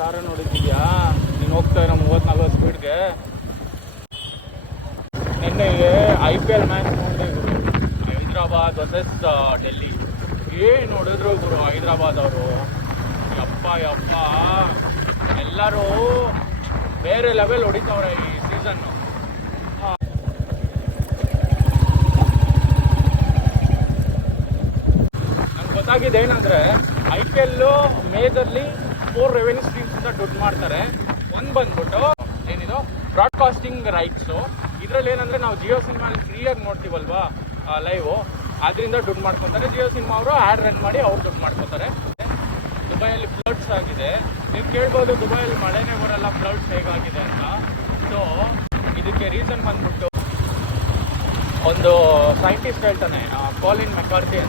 ಕಾರ ನೋಡಿದ್ಯಾ ನೀನು ಹೋಗ್ತಾ ಇರೋ 30-40 ಸ್ಪೀಡ್ಗೆ. ನಿನ್ನೆ IPL ಮ್ಯಾಚ್ ನೋಡಿದೆ ಗುರು, ಹೈದ್ರಾಬಾದ್ ವರ್ಸಸ್ ಡೆಲ್ಲಿ. ಏನು ನೋಡಿದ್ರು ಗುರು ಹೈದ್ರಾಬಾದ್ ಅವರು, ಯಪ್ಪ ಯಪ್ಪ ಎಲ್ಲರೂ ಬೇರೆ ಲೆವೆಲ್ ಹೊಡಿತವ್ರೆ ಈ ಸೀಸನ್ನು. ನಂಗೆ ಗೊತ್ತಾಗಿದೆ ಏನಂದರೆ IPL ಮೇಜರ್ಲಿ 4 ರೆವೆನ್ಯೂ ಸ್ಟ್ರೀಮ್ಸಿಂದ ದುಡ್ಡು ಮಾಡ್ತಾರೆ. ಒಂದು ಬಂದ್ಬಿಟ್ಟು ಏನಿದು ಬ್ರಾಡ್ಕಾಸ್ಟಿಂಗ್ ರೈಟ್ಸು. ಇದರಲ್ಲಿ ಏನಂದರೆ ನಾವು ಜಿಯೋ ಸಿನಿಮಾಲಿ ಫ್ರೀಯಾಗಿ ನೋಡ್ತೀವಲ್ವಾ ಲೈವು, ಅದರಿಂದ ದುಡ್ಡು ಮಾಡ್ಕೊತಾರೆ. ಜಿಯೋ ಸಿನಿಮಾ ಅವರು ಆ್ಯಡ್ ರನ್ ಮಾಡಿ ಅವ್ರು ದುಡ್ಡು ಮಾಡ್ಕೊತಾರೆ. ದುಬೈಯಲ್ಲಿ ಫ್ಲಡ್ಸ್ ಆಗಿದೆ. ನೀವು ಕೇಳ್ಬೋದು ದುಬೈಯಲ್ಲಿ ಮಳೆನೇ ಬರಲ್ಲ, ಫ್ಲಡ್ಸ್ ಹೇಗಾಗಿದೆ ಅಂತ. ಸೊ ಇದಕ್ಕೆ ರೀಸನ್ ಬಂದ್ಬಿಟ್ಟು ಒಂದು ಸೈಂಟಿಸ್ಟ್ ಹೇಳ್ತಾನೆ, ಕಾಲಿನ್ ಮೆಕಾರ್ತಿ